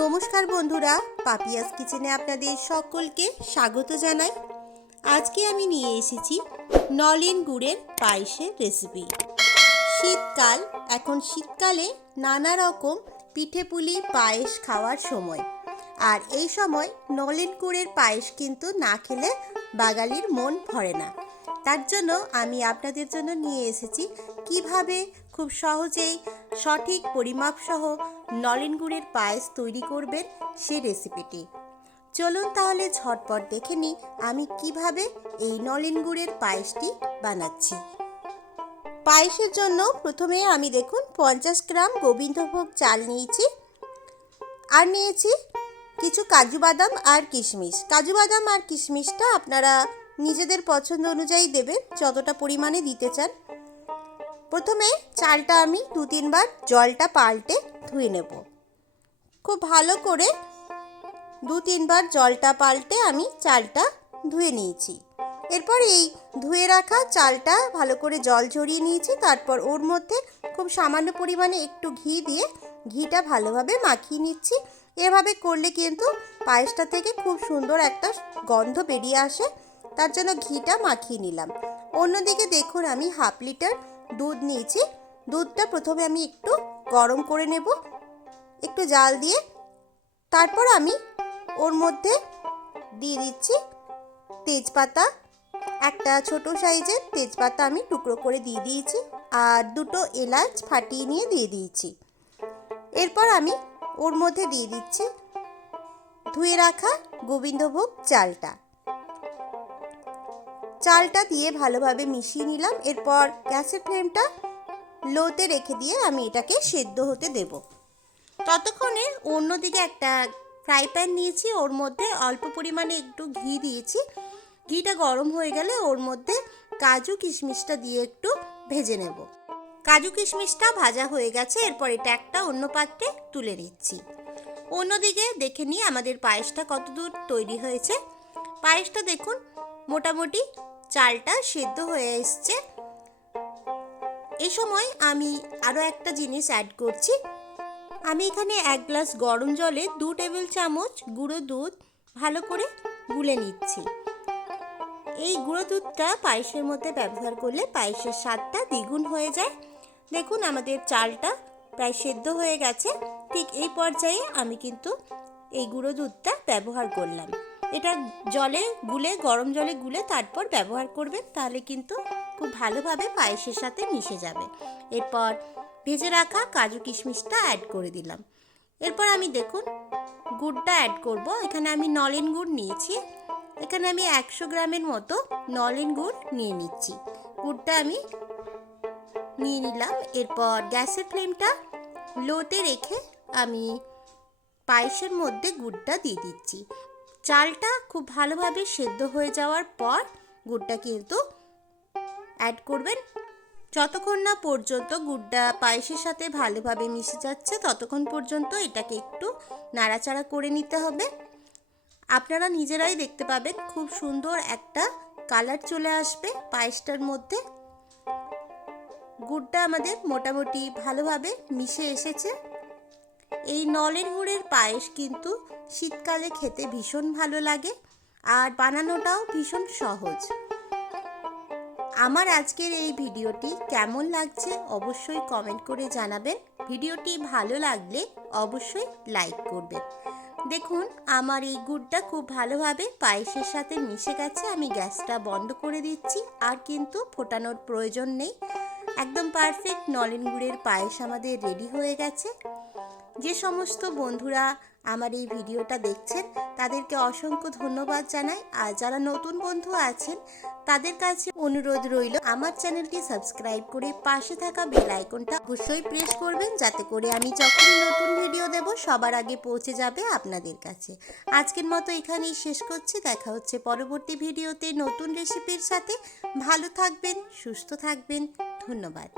নমস্কার বন্ধুরা, পাপিয়াস কিচেনে আপনাদের সকলকে স্বাগত জানাই। আজকে আমি নিয়ে এসেছি নলেন গুড়ের পায়েসের রেসিপি। শীতকাল, এখন শীতকালে নানা রকম পিঠেপুলি পায়েস খাওয়ার সময়, আর এই সময় নলেন গুড়ের পায়েস কিন্তু না খেলে বাঙালির মন ভরে না। তার জন্য আমি আপনাদের জন্য নিয়ে এসেছি কিভাবে খুব সহজেই সঠিক পরিমাপ সহ নলেন গুড়ের পায়েস তৈরি করবেন সেই রেসিপিটি। চলুন তাহলে ঝটপট দেখে নিই আমি কিভাবে এই নলেন গুড়ের পায়েসটি বানাচ্ছি। পায়েসের জন্য প্রথমে আমি দেখুন 50 গ্রাম গোবিন্দভোগ চাল নিয়েছি, আর নিয়েছি কিছু কাজু বাদাম আর কিশমিশ। কাজু বাদাম আর কিশমিশটা আপনারা নিজেদের পছন্দ অনুযায়ী দেবেন, যতটা পরিমাণে দিতে চান। প্রথমে চালটা আমি 2-3 বার জলটা পাল্টে ধুয়ে নেব। খুব ভালো করে 2-3 বার জলটা পাল্টে আমি চালটা ধুয়ে নিয়েছি। এরপর এই ধুয়ে রাখা চালটা ভালো করে জল ঝরিয়ে নিয়েছি। তারপর ওর মধ্যে খুব সামান্য পরিমাণে একটু ঘি দিয়ে ঘিটা ভালোভাবে মাখিয়ে নিচ্ছি। এভাবে করলে কিন্তু পায়েসটা থেকে খুব সুন্দর একটা গন্ধ বেরিয়ে আসে, তার জন্য ঘিটা মাখিয়ে নিলাম। অন্যদিকে দেখুন আমি 1/2 লিটার দুধ নিয়েছি। দুধটা প্রথমে আমি একটু গরম করে নেব একটু জাল দিয়ে। তারপর আমি ওর মধ্যে দিয়ে দিচ্ছি তেজপাতা, একটা ছোট সাইজের তেজপাতা আমি টুকরো করে দিয়ে দিয়েছি, আর 2টো এলাচ ফাটিয়ে নিয়ে দিয়ে দিয়েছি। এরপর আমি ওর মধ্যে দিয়ে দিচ্ছি ধুয়ে রাখা গোবিন্দভোগ চালটা দিয়ে ভালোভাবে মিশিয়ে নিলাম। এরপর গ্যাসের ফ্লেমটা লোতে রেখে দিয়ে আমি এটাকে সেদ্ধ হতে দেব। ততক্ষণে অন্যদিকে একটা ফ্রাই প্যান নিয়েছি, ওর মধ্যে অল্প পরিমাণে একটু ঘি দিয়েছি। ঘিটা গরম হয়ে গেলে ওর মধ্যে কাজু কিশমিশটা দিয়ে একটু ভেজে নেব। কাজু কিশমিশটা ভাজা হয়ে গেছে, এরপর এটা একটা অন্য পাত্রে তুলে নিচ্ছি। অন্যদিকে দেখে নিই আমাদের পায়েসটা কতদূর তৈরি হয়েছে। পায়েসটা দেখুন মোটামুটি চালটা সেদ্ধ হয়ে এসছে। এই সময় আমি আরও একটা জিনিস অ্যাড করছি। আমি এখানে 1 গ্লাস গরম জলে 2 টেবিল চামচ গুঁড়ো দুধ ভালো করে গুলে নিচ্ছি। এই গুঁড়ো দুধটা পায়েসের মধ্যে ব্যবহার করলে পায়েসের স্বাদটা দ্বিগুণ হয়ে যায়। দেখুন আমাদের চালটা প্রায় সেদ্ধ হয়ে গেছে। ঠিক এই পর্যায়ে আমি কিন্তু এই গুঁড়ো দুধটা ব্যবহার করলাম। এটা গরম জলে গুলে তারপর ব্যবহার করবেন, তাহলে কিন্তু খুব ভালোভাবে পায়েসের সাথে মিশে যাবে। এরপর ভেজে রাখা কাজু কিশমিশটা অ্যাড করে দিলাম। এরপর আমি দেখুন গুড়টা অ্যাড করব। এখানে আমি নলেন গুড় নিয়েছি। এখানে আমি 100 গ্রামের মতো নলেন গুড় নিয়ে নিচ্ছি। গুড়টা আমি নিয়ে নিলাম। এরপর গ্যাসের ফ্লেমটা লোতে রেখে আমি পায়েসের মধ্যে গুড়টা দিয়ে দিচ্ছি। চালটা খুব ভালোভাবে সেদ্ধ হয়ে যাওয়ার পর গুড়টা কিন্তু অ্যাড করবেন। যতক্ষণ না পর্যন্ত গুড়টা পায়েসের সাথে ভালোভাবে মিশে যাচ্ছে ততক্ষণ পর্যন্ত এটাকে একটু নাড়াচাড়া করে নিতে হবে। আপনারা নিজেরাই দেখতে পাবেন খুব সুন্দর একটা কালার চলে আসবে পায়েসটার মধ্যে। গুড়টা আমাদের মোটামুটি ভালোভাবে মিশে এসেছে। এই নলেন গুড়ের পায়েস কিন্তু শীতকালে খেতে ভীষণ ভালো লাগে, আর বানানোটাও ভীষণ সহজ। আমার আজকের এই ভিডিওটি কেমন লাগছে অবশ্যই কমেন্ট করে জানাবেন। ভিডিওটি ভালো লাগলে অবশ্যই লাইক করবেন। দেখুন আমার এই গুড়টা খুব ভালোভাবে পায়েসের সাথে মিশে গেছে। আমি গ্যাসটা বন্ধ করে দিচ্ছি, আর কিন্তু ফোটানোর প্রয়োজন নেই। একদম পারফেক্ট নলেন গুড়ের পায়েস আমাদের রেডি হয়ে গেছে। যে সমস্ত বন্ধুরা আমার এই ভিডিওটা দেখছেন তাদেরকে অসংখ্য ধন্যবাদ জানাই। আর যারা নতুন বন্ধু আছেন তাদের কাছে অনুরোধ রইল আমার চ্যানেলটি সাবস্ক্রাইব করে পাশে থাকা বেল আইকনটা অবশ্যই প্রেস করবেন, যাতে করে আমি যখনই নতুন ভিডিও দেব সবার আগে পৌঁছে যাবে আপনাদের কাছে। আজকের মতো এখানেই শেষ করছি। দেখা হচ্ছে পরবর্তী ভিডিওতে নতুন রেসিপির সাথে। ভালো থাকবেন, সুস্থ থাকবেন। ধন্যবাদ।